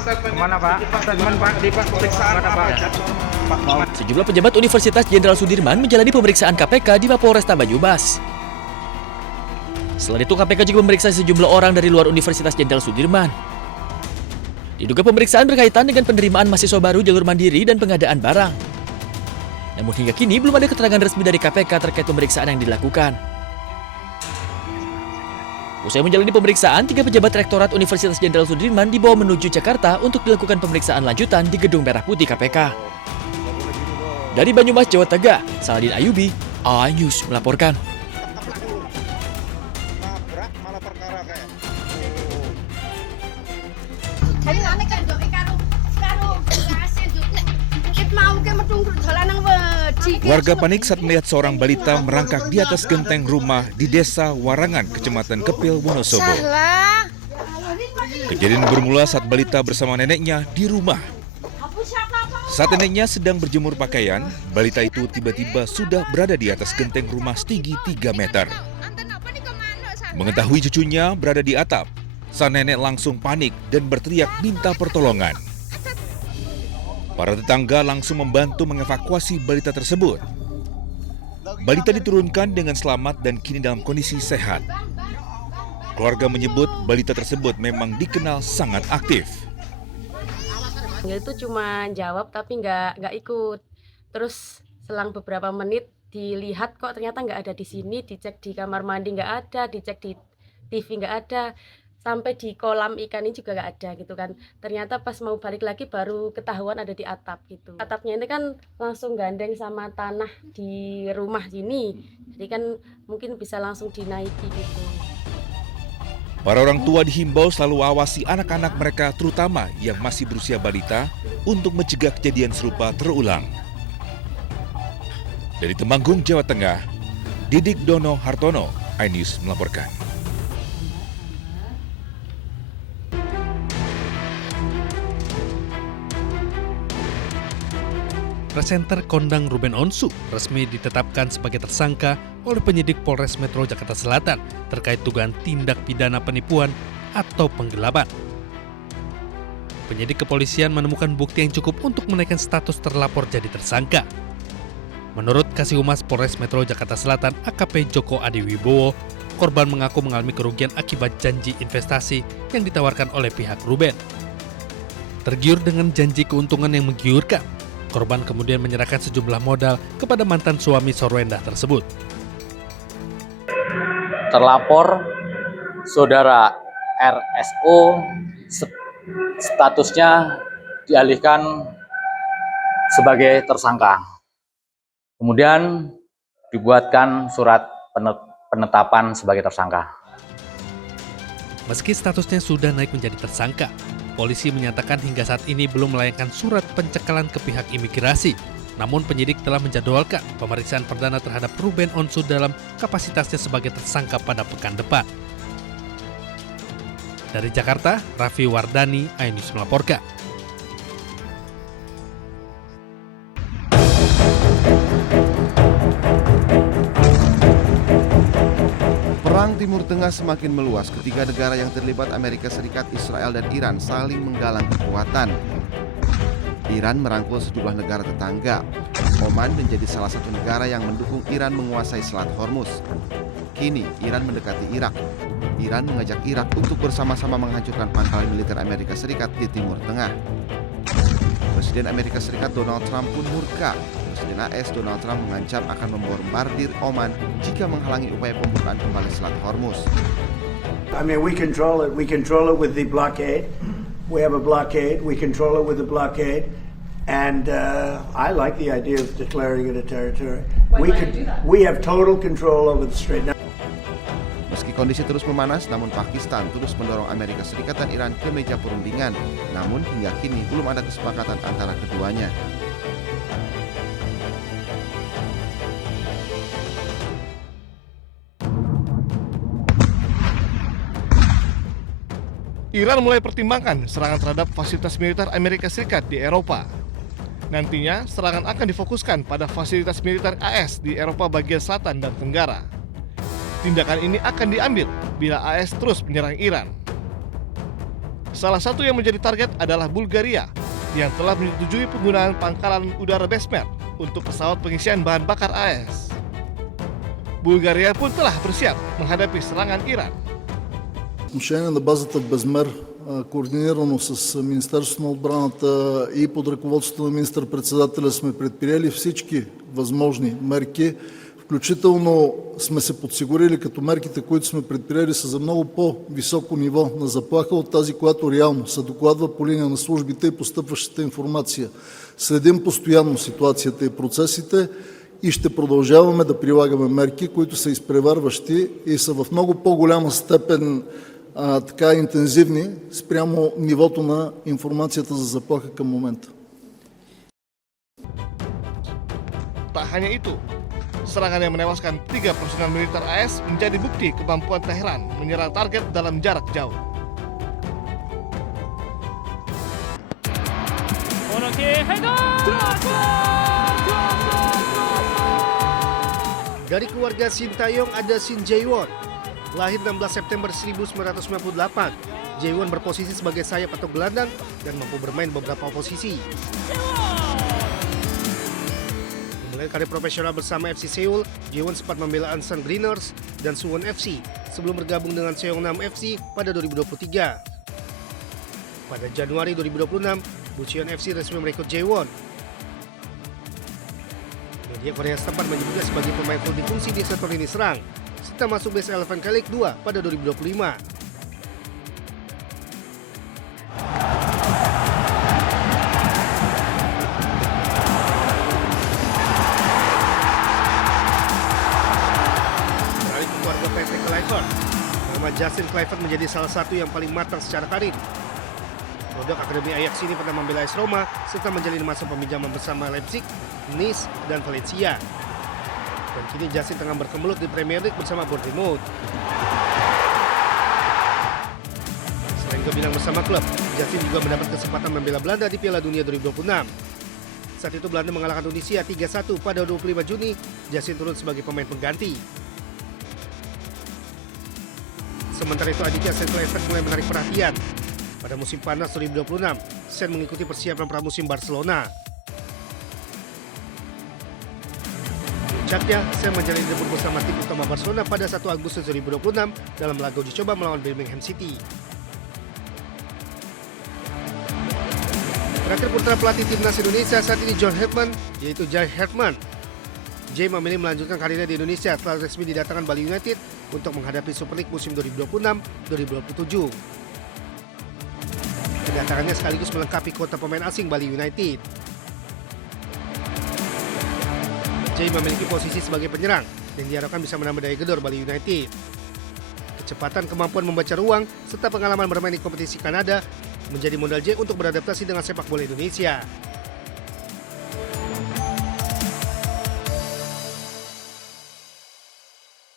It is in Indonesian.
Kemana Pak? Statement Pak di Pak pemeriksaan Pak. Sejumlah pejabat Universitas Jenderal Sudirman menjalani pemeriksaan KPK di Mapolresta Banyumas. Selain itu, KPK juga memeriksa sejumlah orang dari luar Universitas Jenderal Sudirman. Diduga pemeriksaan berkaitan dengan penerimaan mahasiswa baru jalur mandiri dan pengadaan barang. Namun hingga kini belum ada keterangan resmi dari KPK terkait pemeriksaan yang dilakukan. Usai menjalani pemeriksaan, 3 pejabat Rektorat Universitas Jenderal Sudirman dibawa menuju Jakarta untuk dilakukan pemeriksaan lanjutan di Gedung Merah Putih KPK. Dari Banyumas, Jawa Tengah, Saladin Ayubi, iNews melaporkan. Warga panik saat melihat seorang balita merangkak di atas genteng rumah di Desa Warangan, Kecamatan Kepil, Wonosobo. Kejadian bermula saat balita bersama neneknya di rumah. Saat neneknya sedang berjemur pakaian, balita itu tiba-tiba sudah berada di atas genteng rumah setinggi 3 meter. Mengetahui cucunya berada di atap, sang nenek langsung panik dan berteriak minta pertolongan. Para tetangga langsung membantu mengevakuasi balita tersebut. Balita diturunkan dengan selamat dan kini dalam kondisi sehat. Keluarga menyebut balita tersebut memang dikenal sangat aktif. Itu cuma jawab tapi nggak ikut. Terus selang beberapa menit dilihat kok ternyata nggak ada di sini, dicek di kamar mandi nggak ada, dicek di TV nggak ada, sampai di kolam ikan ini juga nggak ada gitu kan. Ternyata pas mau balik lagi baru ketahuan ada di atap gitu. Atapnya ini kan langsung gandeng sama tanah di rumah sini, jadi kan mungkin bisa langsung dinaiki gitu. Para orang tua dihimbau selalu awasi anak-anak mereka terutama yang masih berusia balita untuk mencegah kejadian serupa terulang. Dari Temanggung, Jawa Tengah, Didik Dono Hartono, iNews melaporkan. Presenter kondang Ruben Onsu resmi ditetapkan sebagai tersangka oleh penyidik Polres Metro Jakarta Selatan terkait dugaan tindak pidana penipuan atau penggelapan. Penyidik kepolisian menemukan bukti yang cukup untuk menaikkan status terlapor jadi tersangka. Menurut Kasih Humas Polres Metro Jakarta Selatan AKP Joko Adiwibowo, korban mengaku mengalami kerugian akibat janji investasi yang ditawarkan oleh pihak Ruben. Tergiur dengan janji keuntungan yang menggiurkan, korban kemudian menyerahkan sejumlah modal kepada mantan suami Sorwenda tersebut. Terlapor saudara RSO statusnya dialihkan sebagai tersangka. Kemudian dibuatkan surat penetapan sebagai tersangka. Meski statusnya sudah naik menjadi tersangka, polisi menyatakan hingga saat ini belum melayangkan surat pencekalan ke pihak imigrasi. Namun penyidik telah menjadwalkan pemeriksaan perdana terhadap Ruben Onsu dalam kapasitasnya sebagai tersangka pada pekan depan. Dari Jakarta, Raffi Wardani, iNews melaporkan. Perang Timur Tengah semakin meluas ketika negara yang terlibat Amerika Serikat, Israel, dan Iran saling menggalang kekuatan. Iran merangkul sejumlah negara tetangga. Oman menjadi salah satu negara yang mendukung Iran menguasai Selat Hormuz. Kini Iran mendekati Irak. Iran mengajak Irak untuk bersama-sama menghancurkan pangkalan militer Amerika Serikat di Timur Tengah. Presiden Amerika Serikat Donald Trump pun murka. Presiden AS Donald Trump mengancam akan membombardir Oman jika menghalangi upaya pembukaan kembali Selat Hormuz. I mean, we control it. We control it with the blockade. We have a blockade. We control it with the blockade. And I like the idea of declaring it a territory. We have total control over the strait. Meski kondisi terus memanas, namun Pakistan terus mendorong Amerika Serikat dan Iran ke meja perundingan. Namun hingga kini belum ada kesepakatan antara keduanya. Iran mulai pertimbangkan serangan terhadap fasilitas militer Amerika Serikat di Eropa. Nantinya, serangan akan difokuskan pada fasilitas militer AS di Eropa bagian selatan dan tenggara. Tindakan ini akan diambil bila AS terus menyerang Iran. Salah satu yang menjadi target adalah Bulgaria yang telah menyetujui penggunaan pangkalan udara Besmer untuk pesawat pengisian bahan bakar AS. Bulgaria pun telah bersiap menghadapi serangan Iran. Отношение на базата в Безмер, координирано с Министерството на отбраната и под ръководството на министър-председателя сме предприели всички възможни мерки. Включително сме се подсигурили, като мерките, които сме предприели, са за много по-високо ниво на заплаха от тази, която реално се докладва по линия на службите и постъпващата информация. Следим постоянно ситуацията и процесите и ще продължаваме да прилагаме мерки, които са изпреварващи и са в много по-голяма степен така интензивни спрямо нивото на информацията за заплаха към момента. Tak hanya itu, serangan yang menewaskan 3 personel militer AS menjadi bukti kemampuan Tehran menyerang target dalam jarak jauh. Dari keluarga Sintayong ada Shin Jae-won. Lahir 16 September 1998, Jae-won berposisi sebagai sayap atau gelandang dan mampu bermain beberapa posisi. Memulai karir profesional bersama FC Seoul, Jae-won sempat membela Ansan Greeners dan Suwon FC sebelum bergabung dengan Seongnam FC pada 2023. Pada Januari 2026, Bucheon FC resmi merekrut Jae-won. Media Korea setempat menyebutnya sebagai pemain multifungsi di sektor lini serang, serta masuk base 11 K-League 2 pada 2025. Beralih ke keluarga Patrick Kluivert, nama Justin Kluivert menjadi salah satu yang paling matang secara karir. Produk Akademi Ajax ini pernah membela AS Roma serta menjalin masa peminjaman bersama Leipzig, Nice, dan Valencia. Dan kini Justin tengah berkemelut di Premier League bersama Bournemouth. Selain kebinang bersama klub, Justin juga mendapat kesempatan membela Belanda di Piala Dunia 2026. Saat itu Belanda mengalahkan Tunisia 3-1 pada 25 Juni, Justin turun sebagai pemain pengganti. Sementara itu adiknya Sen Kluivert mulai menarik perhatian. Pada musim panas 2026, Sen mengikuti persiapan pramusim Barcelona. Puncaknya, Sen menjalani debut bersama tim utama Barcelona pada 1 Agustus 2026 dalam laga uji coba melawan Birmingham City. Terakhir putra pelatih timnas Indonesia saat ini John Herdman, yaitu Jai Herdman. Jai memilih melanjutkan karirnya di Indonesia setelah resmi didatangkan Bali United untuk menghadapi Super League musim 2026-2027. Kedatangannya sekaligus melengkapi kota pemain asing Bali United. Jai memiliki posisi sebagai penyerang dan diharapkan bisa menambah daya gedor Bali United. Kecepatan, kemampuan membaca ruang, serta pengalaman bermain di kompetisi Kanada menjadi modal Jai untuk beradaptasi dengan sepak bola Indonesia.